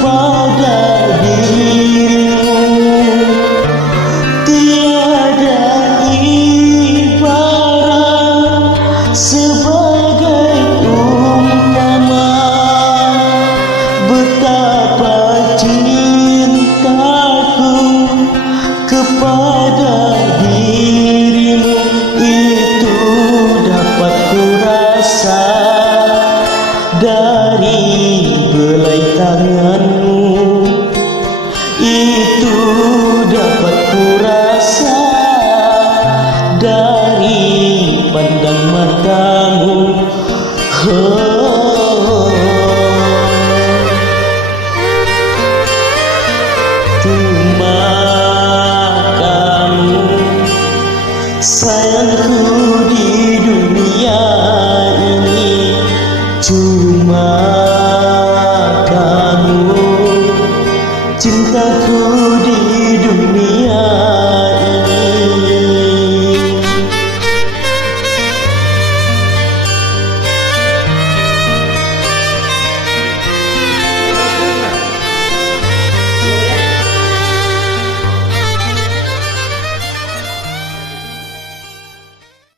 kepada dirimu. Tiada ibarat sebagai umpama betapa cintaku kepada dirimu. Itu dapat ku rasa dari belai tanganmu. Itu dapat ku rasa dari pandang matamu. Cuma kamu sayangku di dunia ini. Cuma kamu cintaku di dunia